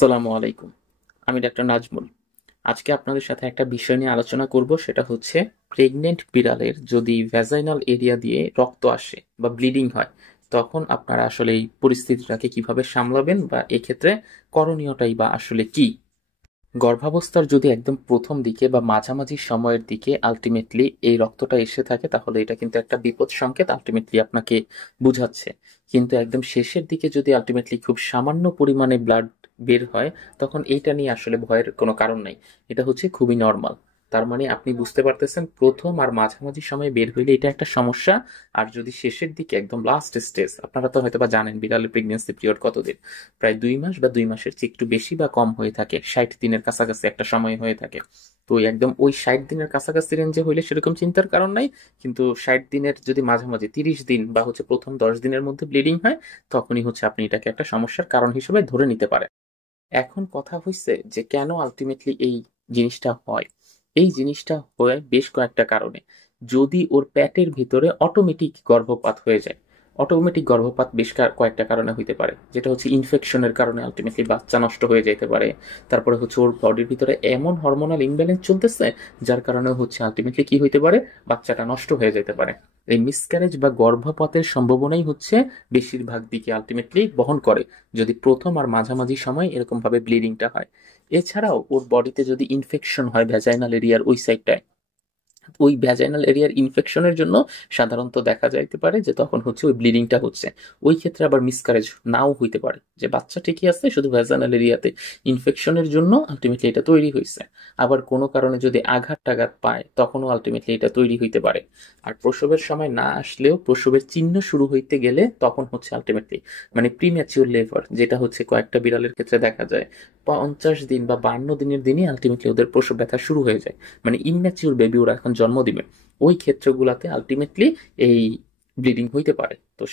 আসসালামু আলাইকুম। আমি ডাক্তার নাজমুল। আজকে আপনাদের সাথে একটা বিষয় নিয়ে আলোচনা করব, সেটা হচ্ছে প্রেগনেন্ট বিড়ালের যদি ভ্যাজাইনাল এরিয়া দিয়ে রক্ত আসে বা ব্লিডিং হয়, তখন আপনারা আসলে এই পরিস্থিতিটাকে কিভাবে সামলাবেন বা এক্ষেত্রে করণীয়টাই বা আসলে কি। গর্ভাবস্থার যদি একদম প্রথম দিকে বা মাঝামাঝি সময়ের দিকে আলটিমেটলি এই রক্তটা এসে থাকে, তাহলে এটা কিন্তু একটা বিপদ সংকেত আলটিমেটলি আপনাকে বুঝাচ্ছে। কিন্তু একদম শেষের দিকে যদি আলটিমেটলি খুব সামান্য পরিমাণে ব্লাড বের হয়, তখন এইটা নিয়ে আসলে ভয়ের কোনো কারণ নাই। এটা হচ্ছে খুবই নর্মাল। তার মানে আপনি বুঝতে পারতেছেন, প্রথম আর মাঝামাঝি সময়ে বের হইলে এটা একটা সমস্যা। আর যদি শেষের দিকে একদম লাস্ট স্টেজ, আপনারা তো হয়তো বা জানেন বিড়ালের প্রেগনেন্সি পিরিয়ড কতদিন, প্রায় 2 মাস বা 2 মাসের চেয়ে একটু বেশি বা কম হয়ে থাকে, 60 দিনের কাছাকাছি একটা সময় হয়ে থাকে। তো একদম ওই 60 দিনের কাছাকাছি রেঞ্জে হইলে সেরকম চিন্তার কারণ নাই। কিন্তু 60 দিনের যদি মাঝামাঝি 30 দিন বা হচ্ছে প্রথম 10 দিনের মধ্যে ব্লিডিং হয়, তখনই হচ্ছে আপনি এটাকে একটা সমস্যার কারণ হিসেবে ধরে নিতে পারেন। এখন কথা হইছে যে কেন আলটিমেটলি এই জিনিসটা হয়। এই জিনিসটা হয় বেশ কয়েকটা কারণে। যদি ওর পেটের ভিতরে অটোমেটিক গর্ভপাত হয়ে যায়, অটোমেটিক গর্ভপাত বেশ কয়েকটা কারণে হইতে পারে, যেটা হচ্ছে ইনফেকশনের কারণে আলটিমেটলি বাচ্চা নষ্ট হয়ে যেতে পারে। তারপরে হচ্ছে ওর বডির ভিতরে এমন হরমোনাল ইমব্যালেন্স চলতেছে, যার কারণে হচ্ছে আলটিমেটলি কি হইতে পারে, বাচ্চাটা নষ্ট হয়ে যেতে পারে। এই মিসক্যারেজ বা গর্ভপাতের সম্ভাবনাই হচ্ছে বেশিরভাগ দিকে আলটিমেটলি বহন করে, যদি প্রথম আর মাঝামাঝি সময় এরকম ভাবে ব্লিডিংটা হয়। এছাড়াও ওর বডিতে যদি ইনফেকশন হয় ভ্যাজাইনাল এরিয়ার ওই সাইডটায়, ওই ভ্যাজাইনাল এরিয়ার ইনফেকশনের জন্য সাধারণত দেখা যাইতে পারে যে তখন হচ্ছে ওই ব্লিডিংটা হচ্ছে। ওই ক্ষেত্রে আবার মিসক্যারেজ নাও হইতে পারে, যে বাচ্চা ঠিকই আছে, শুধু ভ্যাজাইনাল এরিয়াতে ইনফেকশনের জন্য আলটিমেটলি এটা তৈরি হয়েছে। আবার কোনো কারণে যদি আঘাত টাঘাত পায়, তখনও আলটিমেটলি এটা তৈরি হইতে পারে। আর প্রসবের সময় না আসলেও প্রসবের চিহ্ন শুরু হইতে গেলে তখন হচ্ছে আলটিমেটলি মানে প্রিম্যাচিউর লেবার, যেটা হচ্ছে কয়েকটা বিড়ালের ক্ষেত্রে দেখা যায় 50 দিন বা 52 দিনের দিনই আলটিমেটলি ওদের প্রসব ব্যথা শুরু হয়ে যায়। মানে ইম্যাচিউর বেবি ওরা এখন জন্ম দিবে। ওই ক্ষেত্রগুলাতে আলটিমেটলি এই ব্লিডিং হইতে পারে। তো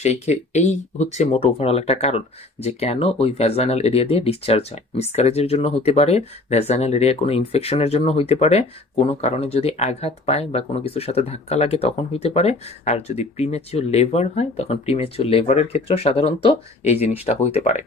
এই হচ্ছে মোট ওভারঅল একটা কারণ, যে কেন ওই ভ্যাজাইনাল এরিয়া দিয়ে ডিসচার্জ হয়। মিসক্যারেজের জন্য হইতে পারে, ভ্যাজাইনাল এরিয়া কোনো ইনফেকশনের জন্য হইতে পারে, কোনো কারণে যদি আঘাত পায় বা কোনো কিছুর সাথে ধাক্কা লাগে তখন হইতে পারে। আর যদি প্রিমেচিউর লেবার হয়, তখন প্রিমেচিউর লেবারের ক্ষেত্রে সাধারণত এই জিনিসটা হইতে পারে।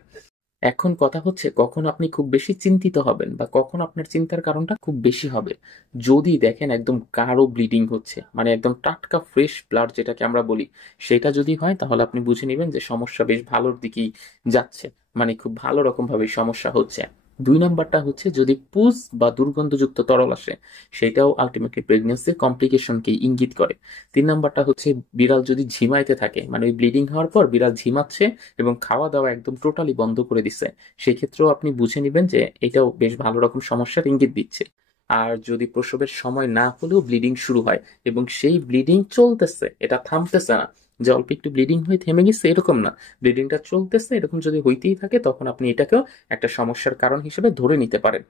এখন কথা হচ্ছে কখন আপনি খুব বেশি চিন্তিত হবেন বা কখন আপনার চিন্তার কারণটা খুব বেশি হবে। যদি দেখেন একদম গাঢ় ব্লিডিং হচ্ছে, মানে একদম টাটকা ফ্রেশ ব্লাড যেটাকে আমরা বলি, সেটা যদি হয়, তাহলে আপনি বুঝে নেবেন যে সমস্যা বেশ ভালোর দিকেই যাচ্ছে, মানে খুব ভালো রকম ভাবে সমস্যা হচ্ছে। 2 নাম্বারটা হচ্ছে যদি পুজ বা দুর্গন্ধযুক্ত তরল আসে, সেটাও আলটিমেটলি প্রেগনেন্সির কমপ্লিকেশনকে ইঙ্গিত করে। 3 নাম্বারটা হচ্ছে বিড়াল যদি ঝিমাইতে থাকে, মানে ওই ব্লিডিং হওয়ার পর বিড়াল ঝিমাচ্ছে এবং খাওয়া দাওয়া একদম টোটালি বন্ধ করে দিছে, সেক্ষেত্রেও আপনি বুঝে নিবেন যে এটাও বেশ ভালো রকম সমস্যার ইঙ্গিত দিচ্ছে। আর যদি প্রসবের সময় না হলেও ব্লিডিং শুরু হয় এবং সেই ব্লিডিং চলতেছে, এটা থামতেছে না, যে অল্প একটু ব্লিডিং হয়ে থেমে গেছে এরকম না, ব্লিডিংটা চলতেছে, এরকম যদি হইতেই থাকে, তখন আপনি এটাকেও একটা সমস্যার কারণ হিসেবে ধরে নিতে পারেন।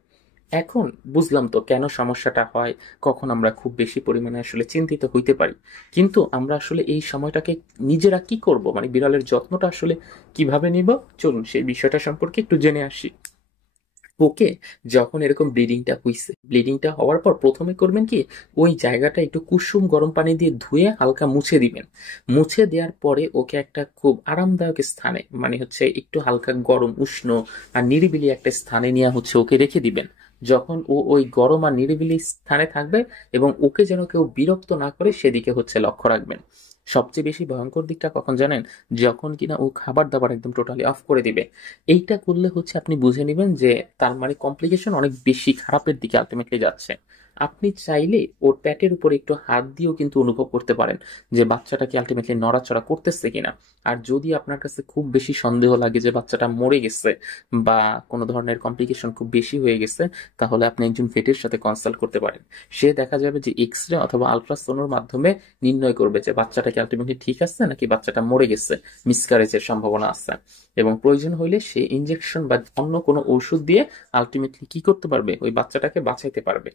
এখন বুঝলাম তো কেন সমস্যাটা হয়, কখন আমরা খুব বেশি পরিমাণে আসলে চিন্তিত হইতে পারি। কিন্তু আমরা আসলে এই সময়টাকে নিজেরা কি করব, মানে বিড়ালের যত্নটা আসলে কিভাবে নিব, চলুন সেই বিষয়টা সম্পর্কে একটু জেনে আসি। ওকে, যখন এরকম ব্লিডিংটা হইছে, ব্লিডিংটা হওয়ার পর প্রথমে করবেন কি, ওই জায়গাটা একটু কুসুম গরম পানি দিয়ে ধুয়ে হালকা মুছে দিবেন। মুছে দেওয়ার পরে ওকে একটা খুব আরামদায়ক স্থানে, মানে হচ্ছে একটু হালকা গরম উষ্ণ আর নিরিবিলি একটা স্থানে নিয়ে হচ্ছে ওকে রেখে দিবেন। যখন ও ওই গরম আর নিরিবিলি স্থানে থাকবে এবং ওকে যেন কেউ বিরক্ত না করে সেদিকে হচ্ছে লক্ষ্য রাখবেন। সবচেয়ে বেশি ভয়ঙ্কর দিকটা কখন জানেন, যখন কিনা ও খাবার দাবার একদম টোটালি অফ করে দিবে। এইটা করলে হচ্ছে আপনি বুঝে নেবেন যে তার মানে কমপ্লিকেশন অনেক বেশি খারাপের দিকে আলটিমেটলি যাচ্ছে। আপনি চাইলে ওর পেটের উপর একটু হাত দিয়েও কিন্তু অনুভব করতে পারেন যে বাচ্চাটা কি আলটিমেটলি নড়াচড়া করতেছে কিনা। আর যদি আপনার কাছে খুব বেশি সন্দেহ লাগে যে বাচ্চাটা মরে গেছে বা কোনো ধরনের কমপ্লিকেশন খুব বেশি হয়ে গেছে, তাহলে আপনি একজন ভেটের সাথে কনসাল্ট করতে পারেন। সে দেখা যাবে যে এক্স রে অথবা আলট্রাসোনোর মাধ্যমে নির্ণয় করবে যে বাচ্চাটা কি আলটিমেটলি ঠিক আছে নাকি বাচ্চাটা মরে গেছে, মিসক্যারেজের সম্ভাবনা আছে। এবং প্রয়োজন হইলে সে ইনজেকশন বা অন্য কোনো ওষুধ দিয়ে আলটিমেটলি কি করতে পারবে, ওই বাচ্চাটাকে বাঁচাইতে পারবে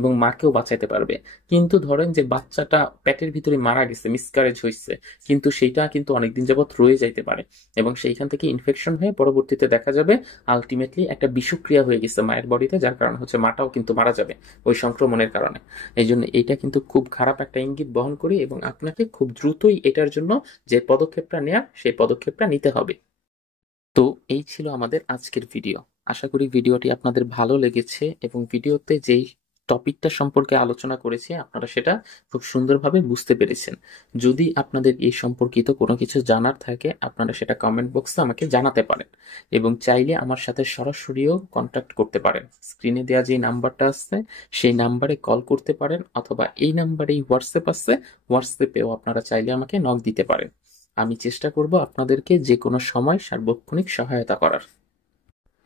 এবং মাকেও বাঁচাইতে পারবে। কিন্তু ধরেন যে বাচ্চাটা পেটের ভিতরে মারা গেছে, মিসক্যারেজ হয়েছে, কিন্তু সেটা কিন্তু অনেকদিন যাবত রয়ে যাইতে পারে এবং সেইখান থেকে ইনফেকশন হয়ে পরবর্তীতে দেখা যাবে আলটিমেটলি একটা বিষক্রিয়া হয়ে গেছে মায়ের বডিতে, যার কারণে হচ্ছে মাটাও কিন্তু মারা যাবে ওই সংক্রমণের কারণে। এই জন্য এটা কিন্তু খুব খারাপ একটা ইঙ্গিত বহন করি এবং আপনাকে খুব দ্রুতই এটার জন্য যে পদক্ষেপটা নেওয়া সেই পদক্ষেপটা নিতে হবে। তো এই ছিল আমাদের আজকের ভিডিও। আশা করি ভিডিওটি আপনাদের ভালো লেগেছে এবং ভিডিওতে যেই টপিকটা সম্পর্কে আলোচনা করেছি আপনারা সেটা খুব সুন্দরভাবে বুঝতে পেরেছেন। যদি আপনাদের এই সম্পর্কিত কোনো কিছু জানার থাকে আপনারা সেটা কমেন্ট বক্সে আমাকে জানাতে পারেন এবং চাইলে আমার সাথে সরাসরিও কন্ট্যাক্ট করতে পারেন। স্ক্রিনে দেওয়া যে নাম্বারটা আছে সেই নাম্বারে কল করতে পারেন অথবা এই নাম্বারেই হোয়াটসঅ্যাপ আছে, হোয়াটসঅ্যাপেও আপনারা চাইলে আমাকে নক দিতে পারেন। আমি চেষ্টা করব আপনাদেরকে যে কোনো সময় সার্বক্ষণিক সহায়তা করার।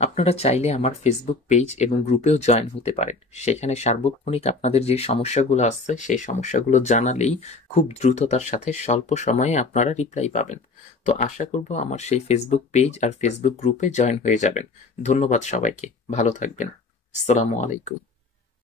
আপনারা চাইলে আমার ফেসবুক পেজ এবং গ্রুপেও জয়েন হতে পারেন। সেখানে সার্বক্ষণিক আপনাদের যে সমস্যাগুলো আছে সেই সমস্যাগুলো জানালেই খুব দ্রুততার সাথে স্বল্প সময়ে আপনারা রিপ্লাই পাবেন। তো আশা করব আমার সেই ফেসবুক পেজ আর ফেসবুক গ্রুপে জয়েন হয়ে যাবেন। ধন্যবাদ সবাইকে, ভালো থাকবেন। আসসালামু আলাইকুম।